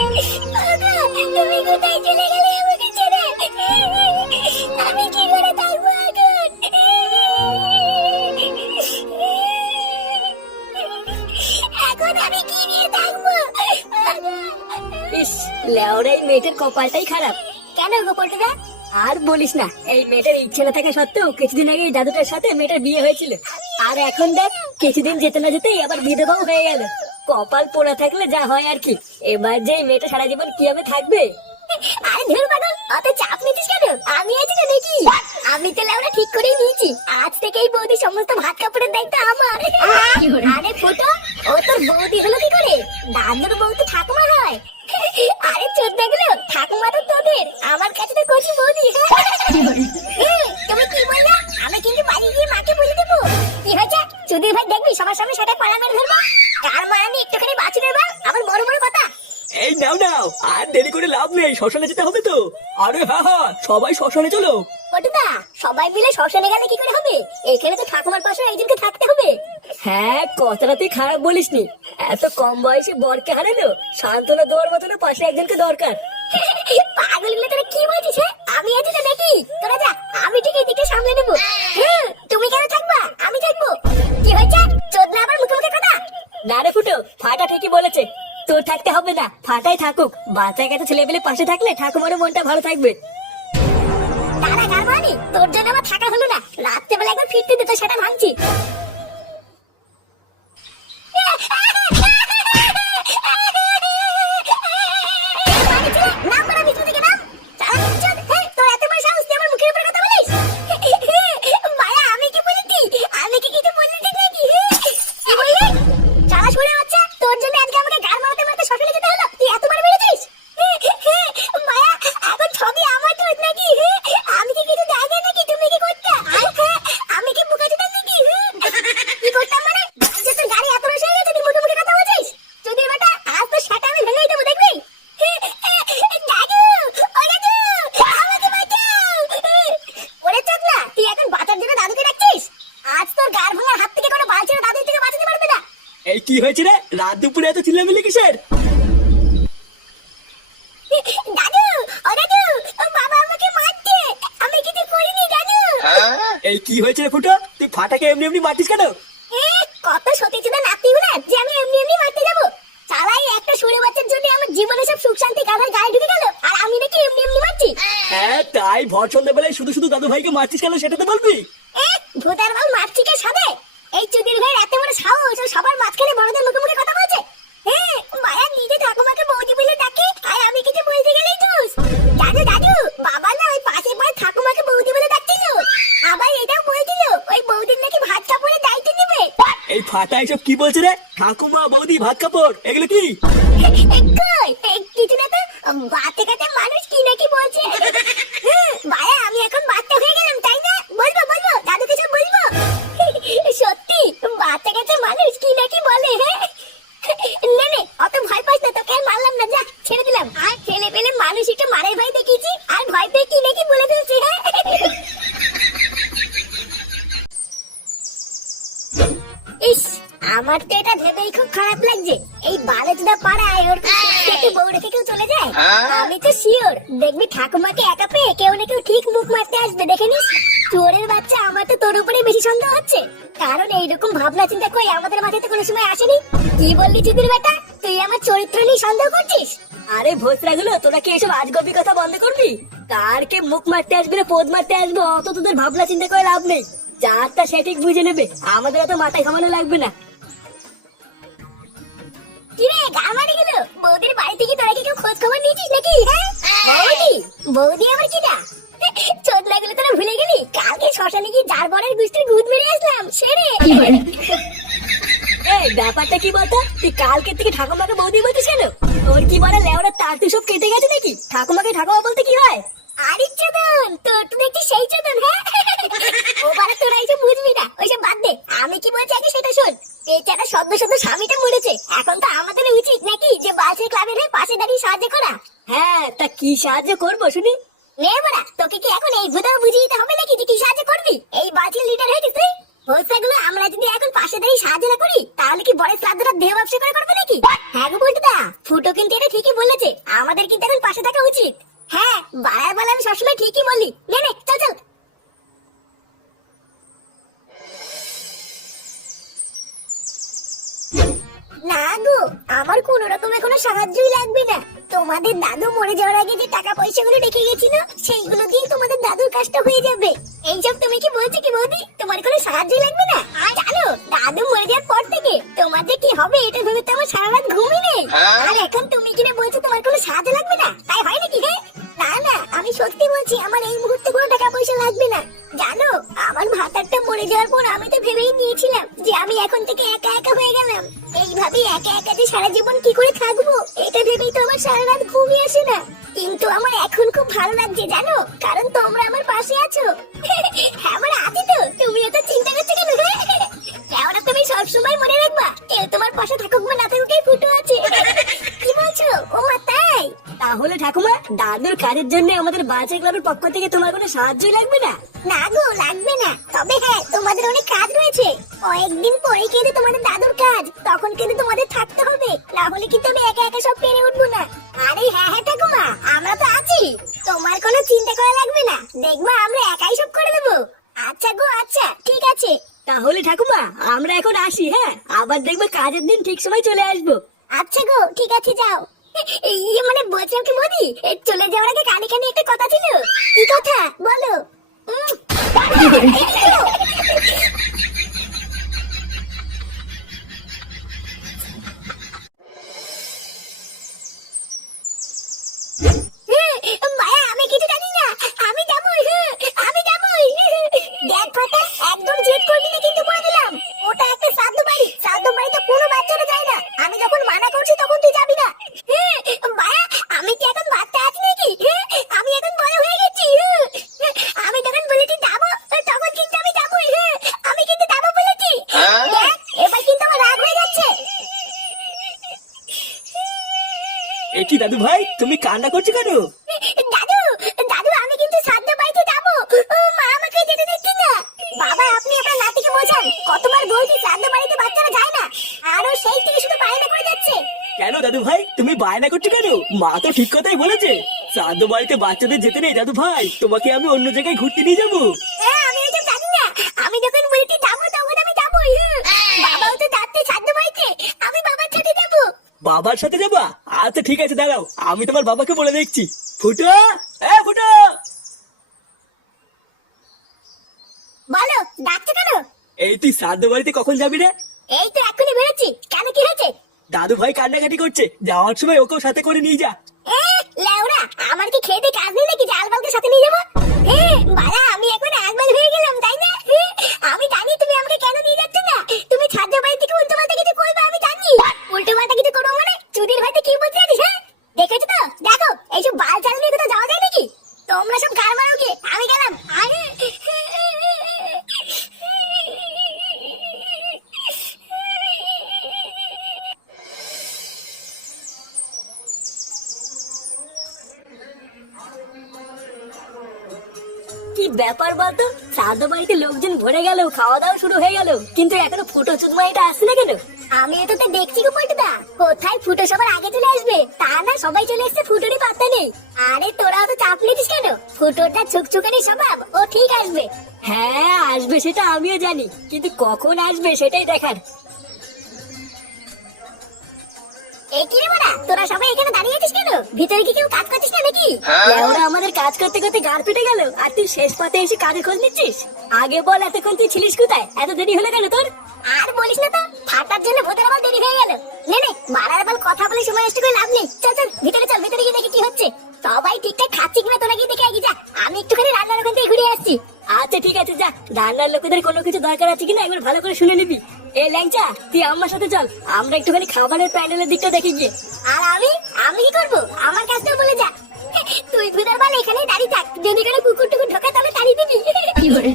তুমি কোথায় চলে গেলে আমাকে ছেড়ে? আমি কি করে থাকবো এখন আমি কি নিয়ে থাকবো? ইস, লেওরা এই মেয়েটার কপালটাই খারাপ। কেন গো পল্টুদা? আর বলিস না, এই মেয়েটার ইচ্ছে না থাকা সত্ত্বেও কিছুদিন আগে এই দাদুটার সাথে মেয়েটার বিয়ে হয়েছিল। আর এখন দেখ, কিছুদিন যেতে না যেতেই আবার বিধবাও হয়ে গেল। কপাল পোড়া থাকলে যা হয় আর কি। এবার যে এই মেয়েটা সারা জীবন কিভাবে থাকবে? আরে ধুর পাগল, অত চাপ নিতিস কেন? আমি আছি না নাকি? আমি তো লেওরা ঠিক করেই নিয়েছি, আজ থেকে এই বৌদি সমস্ত ভাত কাপড়ের দায়িত্ব আমার। আরে ফুটো, ও তোর বৌদি হলো কি করে? দাদুর বউ তো ঠাকুমা হয়। আরে চোদ্দা গুলো, ঠাকুমা তো তোদের, আমার কাছে তো কচি বৌদি। তুমি কি বললে? আমি কিন্তু বাড়ি গিয়ে মাকে বলে দেবো। কি হয়েছে? চুদির ভাই দেখবি সবার সামনে সেটা পালা মেরে ধরবো। কার মা আমি একটুখানি বাঁচি নেবা, আবার বড় বড় কথা। এই নাও নাও, আর দেরি করে লাভ নেই, শ্মশানে যেতে হবে তো। আরে হ্যাঁ হ্যাঁ, সবাই শ্মশানে চলো। পটুদা, সবাই মিলে শ্মশানে গেলে কি করে হবে? এখানে তো ঠাকুমার পাশে একজনকে থাকতে হবে। হ্যাঁ, কথাটা তুই খারাপ বলিসনি। এত কম বয়সে বরকে হারালো, সান্ত্বনা দেওয়ার মতন পাশে একজনকে দরকার। পাগল গুলো তোরা কি বলছিস? আমি আছি তো নাকি? তোরা যা, আমি ঠিক এই দিকটা সামলে নেবো। তুমি কেন থাকবা? আমি থাকবো। কি হয়েছে? চোদনা আবার মুখে মুখে কথা। না রে ফুটো, ফাটা ঠিকই বলেছে। তোর থাকতে হবে না, ফাটাই থাকুক। বাচ্চা কাছে ছেলে পেলে পাশে থাকলে ঠাকুমারও মনটা ভালো থাকবে। তারা গার মানি, তোর জন্য আমার থাকা হলো না। রাত্রেবেলা একবার ফিরতে দিতে সেটা ভাঙছি। নাম বলা বিষ্ণু থেকে নাম। চালা চোদ, তোর এত বড় সাহস তুই আমার মুখের উপরে কথা বলিস? মায়া, আমি কি বলেছি? আমি কি কিছু বলেছি নাকি? কি বললি? চালা শুনে বাচ্চা, তোর জন্য আজকে আমাকে গাল মারতে মারতে শ্মশানে যেতে হলো। তুই এতবার বেড়েছিস? মায়া, এখন ছবি আমার তো নাকি? আমি কি কিছু জানি নাকি? তুমি কি করতে? আমি কি বুকা চুদার নাকি? কি করতাম মানে? যে তোর গাড়ি এত রস হয়ে গেছে, তুই মুখে মুখে কথা বলছিস? যদি বেটা আজ তো সেটা আমি ভেঙেই দেবো, দেখবি? দাদু, ও দাদু, আমাকে বাঁচাও। ওরে চোদনা, তুই এখন বাঁচার জন্য দাদুকে ডাকছিস? আজ তোর গার ভাঙার হাত থেকে কোনো বালছেরা দাদুর থেকে বাঁচাতে পারবে না। এই কি হয়েছে রে? রাত দুপুরে এত চিল্লামিল্লি কিসের? দাদু, ও দাদু, ও বাবা আমাকে মারছে। আমি কিছু করিনি দাদু। এই কি হয়েছে রে ফুটো? তুই ফাটাকে এমনি এমনি মারতিস কেন? কত সতীচুদা নাতি না যে আমি এমনি এমনি মারতে যাবো? চালাই একটা শুনে বাচ্চার জন্য আমার জীবনে সব সুখ শান্তি কাঁধার গায়ে ঢুকে গেল, আর আমি নাকি এমনি এমনি মারছি? হ্যাঁ, তাই ভর সন্ধ্যাবেলায় শুধু শুধু দাদু ভাইকে মারছিস কেন সেটা তো বলবি। ভূতার বল মারছি কে সাথে? এই চুদির ভাইয়ের এত বড় সাহস, ও সবার মাঝখানে বড়দের মুখে মুখে কথা বলছে। মায়া নিজে ঠাকুমাকে বৌদি বলে ডাকে, আর আমি কিছু বলতে গেলেই দোষ। দাদু দাদু, বাবা না ওই পাশের বাড়ির ঠাকুমাকে বৌদি বলে ডাকছিল। আবার এটাও বলছিল ওই বৌদির নাকি ভাত কাপড়ের দায়িত্ব নেবে। এই ফাটা এসব কি বলছে রে? ঠাকুমা, বৌদি, ভাত কাপড়, এগুলো কি? কিছু না তো, বাতে কাতে মানুষ কি নাকি বলছে। ভাইয়া, আমি এখন বাচ্চা হয়ে গেলাম তাই না? বলবো বলবো, দাদুকে সব বলবো। সত্যি বাচ্চা কাছে মানুষ কি নাকি বলে। নে নে, অত ভয় পাস না, তোকে আর মারলাম না, যা ছেড়ে দিলাম। আর ছেলে পেলে মানুষ একটু মারার ভয় দেখিয়েছি, আর ভয় পেয়ে কি নাকি বলে ফেলছি। ইস, আমার তো এটা ভেবেই খুব খারাপ লাগছে। এই বালেজদা পাড়ায় ওর পেটে বউ রেখে কেউ চলে যায়। আমি তো শিওর দেখবি ঠাকুমাকে একা পেয়ে কেউ না কেউ ঠিক মুখ মারতে আসবে, দেখে নিস। চোরের বাচ্চা, আমার তো তোর উপরে বেশি সন্দেহ হচ্ছে, কারণ এইরকম ভাবনা চিন্তা কই আমাদের মাথায় তো কোনো সময় আসেনি। কি বললি চুদির বেটা? তুই আমার চরিত্র নিয়ে সন্দেহ করছিস? আরে ভোসরাগুলো, তোরা কি এসব আজগবি কথা বন্ধ করবি? কার কে মুখ মারতে আসবে না পোদ মারতে আসবে, অত তোদের ভাবনা চিন্তা করে লাভ নেই। যারটা সঠিক বুঝে নেবে, আমাদের অত মাথায় ঘামানো লাগবে না। কিরে গামারি গেল, বৌদির বাড়ি থেকে তোরা কি কেউ খোঁজ খবর নিয়েছিস নাকি? বৌদি, বৌদি আমার কিটা? চোদনা গুলো তোরা ভুলে গেলি? কালকে শ্মশানে গিয়ে যার বরের গুষ্টির গুদ মেরে আসলাম, সেরে। এই ব্যাপারটা কি বলতো? তুই কালকে থেকে ঠাকুমাকে বৌদি বলতিস কেন? তোর কি বলে লেওরা তার তুই সব কেটে গেছে নাকি? ঠাকুমাকে ঠাকুমা বলতে কি হয়? আরে চোদন, তোর তো দেখছি সেই চোদন। হ্যাঁ, ও বারে তোরা এইসব বুঝবি না, ওইসব বাদ দে। আমি কি বলছি আগে সেটা শোন। বেচারা সদ্য সদ্য স্বামীটা মরেছে, এখন তো আমাদের উচিত নাকি যে বালছের ক্লাবের হয়ে পাশে দাঁড়িয়ে সাহায্য করা? হ্যাঁ, তা কি সাহায্য করবো শুনি? নে বড়া, তোকে কি এখন এই ভুদাও বুঝিয়ে দিতে হবে নাকি যে কি সাহায্য করবি? এই বালছের লিডার হয়েছিস তুই। হোস্টাগুলো আমরা যদি এখন পাশে দাঁড়িয়ে সাহায্য না করি, তাহলে কি বড় শ্রাদ্ধটা দেহ ব্যবসা করে করবো নাকি? হ্যাঁ গো বলতে দা, ফুটো কিন্তু এটা ঠিকই বলেছে। আমাদের কিন্তু এখন পাশে থাকা উচিত। হ্যাঁ, বাড়ার বেলা আমি সবসময় ঠিকই বলি। নে নে, চল চল। না গো, আমার কোন রকমের কোনো সাহায্যই লাগবে না। তোমাদের দাদু মরে যাওয়ার আগে যে টাকা পয়সাগুলো রেখে গেছিল, সেইগুলো দিয়ে তোমাদের দাদুর কাজটা হয়ে যাবে। এইসব তুমি কি বলছো কি বৌদি? তোমার কোনো সাহায্যই লাগবে না? আর জানো, দাদু মরে যাওয়ার পর থেকে তোমার যে কি হবে এটা ভেবে তো আমার সারা রাত ঘুমই নেই। আর এখন তুমি কিনা বলছো তোমার কোনো সাহায্য লাগবে না? তাই হয় নাকি? না না, আমি সত্যি বলছি, আমার এই মুহূর্তে কোনো টাকা পয়সা লাগবে না। জানো, আমার ভাতারটা মরে যাওয়ার পর আমি তো ভেবেই নিয়েছিলাম যে আমি এখন থেকে একা একা হয়ে গেলাম। এইভাবে একা একা যে সারা জীবন কি করে থাকবো এটা ভেবেই তো আমার সারা রাত ঘুমই আসে না। কিন্তু আমার এখন খুব ভালো লাগছে জানো, কারণ তোমরা আমার পাশে আছো। হ্যাঁ, আমার আছি তো, তুমি এত চিন্তা করছো কেন? কেননা তুমি সবসময় মনে রাখবা, কেউ তোমার পাশে থাকুক বা না থাকুক, এই ফুটো আছে। কি বলছো? ও মা, তাই? তাহলে ঠাকুমা, দাদুর কাজের জন্য আমাদের বাচ্চা ক্লাবের পক্ষ থেকে তোমার কোনো সাহায্যই লাগবে না? না গো, লাগবে না। তবে হ্যাঁ, তোমাদের অনেক কাজ রয়েছে। কয়েকদিন পরে কিন্তু তোমাদের দাদুর কাজ, তখন কিন্তু তোমাদের থাকতে হবে, না হলে কিন্তু আমি একা একা সব পেরে উঠবো না। আরে হ্যাঁ হ্যাঁ ঠাকুমা, আমরা তো আছি, তোমার কোনো চিন্তা করা লাগবে না। দেখবা আমরা একাই সব করে দেবো। আচ্ছা গো, আচ্ছা ঠিক আছে। তাহলে ঠাকুমা, আমরা এখন আসি। হ্যাঁ, আবার দেখবে কাজের দিন ঠিক সময় চলে আসবো। আচ্ছা গো, ঠিক আছে, যাও। মানে বলছিলাম কি বৌদি, চলে যাওয়ার আগে কানে কানে একটা কথা ছিল। কি কথা বলো? মায়া, আমি কিছু জানি না। আমি যাবই, আমি যাবই। দেখ ফাটা, একদম জেদ করবি না কিন্তু বলে দিলাম। ওটা একটা শ্রাদ্ধ বাড়ি, শ্রাদ্ধ বাড়িতে কোনো বাচ্চারা যায় না। আমি যখন মানা করছি তখন তুই যাবি না। মায়া, আমি কি এখন বাচ্চা আছি নাকি? আমি এখন বড় হয়ে গেছি। আমি যখন বলেছি যাবো, তখন কিন্তু আমি যাবই। আমি কিন্তু যাবো বলেছি। দেখ, এবার কিন্তু আমার রাগ হয়ে যাচ্ছে। এ কি দাদু ভাই, তুমি কান্না করছো কেন? দাদু, দাদু, আমি কিন্তু শ্রাদ্ধ বাড়িতে যাবো। মা আমাকে যেতে দিচ্ছে না। বাবা, আপনি আপনার নাতিকে বোঝান, কতবার বলছি শ্রাদ্ধ বাড়িতে বাচ্চারা যায় না, আরো সেই থেকে শুধু বায়না করে যাচ্ছে। কেন দাদু ভাই, তুমি বায়না করছো কেন? মা তো ঠিক কথাই বলেছে, শ্রাদ্ধ বাড়িতে বাচ্চাদের যেতে নেই। দাদু ভাই, তোমাকে আমি অন্য জায়গায় ঘুরতে নিয়ে যাবো। আমি ওইসব জানি না। আমি যখন বলছি যাবো তখন আমি যাবোই। বাবাও তো যাচ্ছে শ্রাদ্ধ বাড়িতে, আমি বাবার সাথে যাবো। বাবার সাথে যাবা? আচ্ছা ঠিক আছে, দাঁড়াও, আমি তোমার বাবাকে বলে দেখছি। ফুটো, এ ফুটো। বলো, ডাকছো কেন? এই তুই শ্রাদ্ধ বাড়িতে কখন যাবি রে? এই তো এখনই বেরোচ্ছি। কেন, কি হয়েছে? দাদু ভাই কান্নাকাটি করছে, যাওয়ার সময় ওকেও সাথে করে নিয়ে যা। লেওরা, আমার কি খেয়ে দিয়ে কাজ নেই নাকি যে আলবালকে সাথে নিয়ে যাবো? বাড়া, আমি এখন আলবাল হয়ে গেলাম, তাই না? আমি জানি তুমি আমাকে কেন নিয়ে যাচ্ছ না। তুমি ছাদ্য বাড়ি থেকে উল্টো পাল্টা কিছু করবে, আমি জানি। উল্টো পাল্টা কিছু করবো মানে? চুদির ভাইতে কি বলতে জানিস? হ্যাঁ, দেখেছো তো, দেখো এইসব বাল চাল নিয়ে কোথাও যাওয়া যায় নাকি? তোমরা সব গার মারো গিয়ে, আমি গেলাম। আরে কি ব্যাপার বলতো, শ্রাদ্ধ বাড়িতে লোকজন ভরে গেল, খাওয়া দাওয়া শুরু হয়ে গেল, কিন্তু এখনো ফুটো চুদমা এটা আসছে না কেন? আমি তো দেখছি গো পল্টুদা, কোথায় ফুটো সবার আগে চলে আসবে, তা না সবাই চলে এসছে, ফুটোরই পাত্তা নেই। আরে তোরাও তো চাপ নিতিস কেন? ফুটোটা ছুকছুকানি স্বভাব, ও ঠিক আসবে। হ্যাঁ, আসবে সেটা আমিও জানি, কিন্তু কখন আসবে সেটাই দেখার। এই কি রে বড়া, তোরা সবাই এখানে দাঁড়িয়ে আছিস কেন? ভিতরে কি কেউ কাজ করছিস না নাকি? ওরা আমাদের কাজ করতে করতে গাড় ফেটে গেল, আর তুই শেষ পাতে এসে কাজের খোঁজ নিচ্ছিস? আগে বল, এতক্ষণ তুই ছিলিস কোথায়? এত দেরি হলো কেন তোর? আর বলিস না তো, ফাটার জন্য ভোটের আবার দেরি হয়ে গেল। নে নে, বাড়ার বল কথা বলে সময় নষ্ট করে লাভ নেই। চল চল, ভিতরে চল, ভিতরে গিয়ে দেখি কি হচ্ছে। সবাই ঠিকঠাক খাচ্ছি কিনা তোরা গিয়ে দেখে আগে যা। আমি একটুখানি রান্নার ওখান থেকে ঘুরে আসছি। আচ্ছা ঠিক আছে, যা। রান্নার লোকেদের কোনো কিছু দরকার আছে কিনা একবার ভালো করে শুনে নিবি। এ ল্যাংচা, তুই আমার সাথে চল, আমরা একটুখানি খাবারের প্যান্ডেলের দিকটা দেখে গিয়ে। আর আমি কি করবো? আমার কাজটা বলে যা। তুই ভুদার বাল এখানেই দাঁড়িয়ে থাক, যদি কোনো কুকুর টুকুর ঢোকে তাহলে তাড়িয়ে দিবি। কি করে?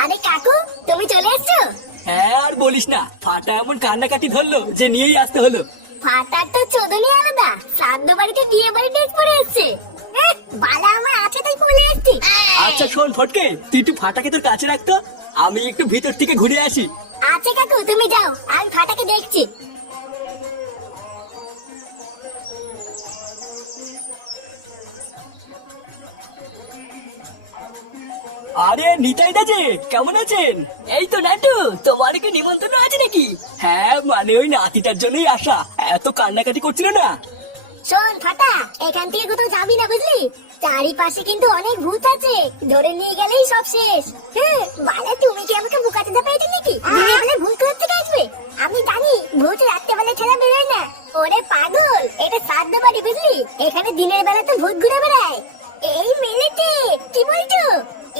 আরে কাকু, তুমি চলে এসছো? হ্যাঁ, আর বলিস না, ফাটা এমন কান্নাকাটি ধরলো যে নিয়েই আসতে হলো। ফাটার তো চোদনই আলাদা, শ্রাদ্ধ বাড়িতে বিয়ে বাড়ি ডেট পড়ে এসছে। বালা আমার আছে তাই বলে এসছি। আচ্ছা শোন ফটকে, তুই একটু ফাটাকে তোর কাছে রাখতো, আমি একটু ভিতর থেকে ঘুরে আসি। আচ্ছা কাকু তুমি যাও, আমি ফাটাকে দেখছি। আরে নিতাই দা যে, কেমন আছেন? এই তো নাটু, তোমার কি নিমন্ত্রণ আছে নাকি? হ্যাঁ মানে ওই নাতিটার জন্যই আসা, এত কান্নাকাটি করছিল না। শোন ফাটা, এখান থেকে কোথাও যাবি না বুঝলি, চারিপাশে কিন্তু অনেক ভূত আছে, ধরে নিয়ে গেলেই সব শেষ। বালা তুমি কি আমাকে বোকা চোদা পেয়েছো নাকি? দিনের বেলা ভূত কোথা থেকে আসবে? আমি জানি ভূত রাত্রেবেলা ছেলে বেরোয় না। ওরে পাগল, এটা শ্রাদ্ধ বাড়ি বুঝলি, এখানে দিনের বেলা তো ভূত ঘুরে বেড়ায়। এই মেলেতে কি বলছো?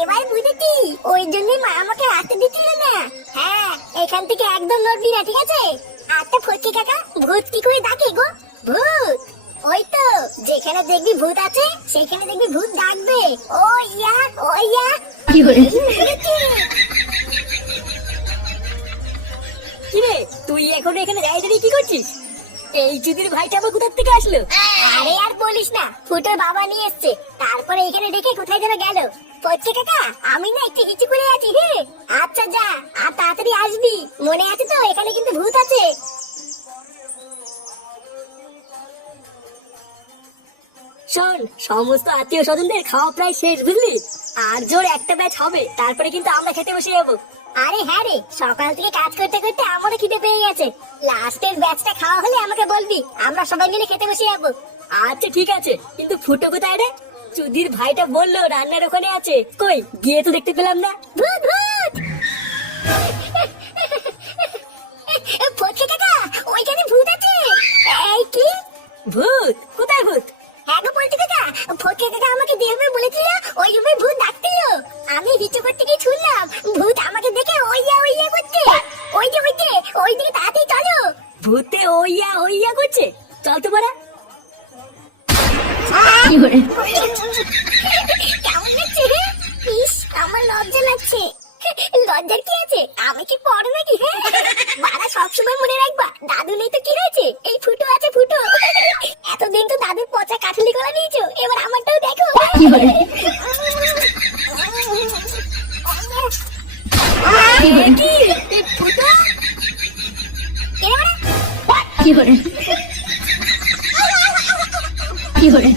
এবার বুঝেছি, ওই জন্যই মা আমাকে আসতে দিচ্ছিল না। হ্যাঁ, এখান থেকে একদম নড়বি না, ঠিক আছে? আচ্ছা ফটকে কাকা, ভূত কি করে ডাকে গো? ভূত ওই তো, যেখানে দেখবি ভূত আছে সেখানে দেখবি ভূত ডাকবে। ও ইয়া, ও ইয়া। কি রে, তুই এখন এখানে দাঁড়িয়ে দাঁড়িয়ে কি করছিস? এই চুদির ভাইটা আবার কোথা থেকে আসলো? আরে আর বলিস না, ফুটোর বাবা নিয়ে এসছে, তারপরে এখানে রেখে কোথায় যেন গেল। ফটকে কাকা, আমি না একটু কিছু করে আছি। আচ্ছা যা, আর তাড়াতাড়ি আসবি, মনে আছে তো এখানে কিন্তু ভূত আছে। শোন, সমস্ত আত্মীয় স্বজনদের খাওয়া প্রায় শেষ বুঝলি, আর জোর একটা ব্যাচ হবে, তারপরে কিন্তু আমরা খেতে বসে যাবো। আরে হ্যাঁ রে, সকাল থেকে কাজ করতে করতে আমারও খিদে পেয়ে গেছে। লাস্টের ব্যাচটা খাওয়া হলে আমাকে বলবি, আমরা সবাই মিলে খেতে বসে যাবো। আচ্ছা ঠিক আছে, কিন্তু ফুটো কোথায় রে? চুদির ভাইটা বললো রান্নার ওখানে আছে, কই গিয়ে তো দেখতে পেলাম না। ভূত ভূত! ফটকে কাকা, ওইখানে ভূত আছে। এই কি ভূত? কোথায় ভূত? হ্যাঁ গো ফটকে কাকা, ফটকে কাকা আমাকে দেখবে বলেছিল, ওই রুমে ভূত ডাকছিল। আমি হিচু করতে গিয়ে শুনলাম ভূত আমাকে দেখে ওইয়া ওইয়া করছে। ওই যে ওই দিকে তাড়াতাড়ি চলো। ভূতে ওইয়া ওইয়া করছে, চল তো বড়া। কেমন লাগছে রে? ইস, আমার লজ্জা লাগছে। লজ্জার কি আছে, আমি কি পড়ো নাকি? বাড়া সবসময় মনে রাখবা, দাদু নেই তো কি হয়েছে, এই ফুটো আছে ফুটো। এতদিন তো দাদুর পচা কাঠালি গলা নিয়েছো, এবার আমারটাও দেখো। কি ফুটো? এরে বাড়া। কি করে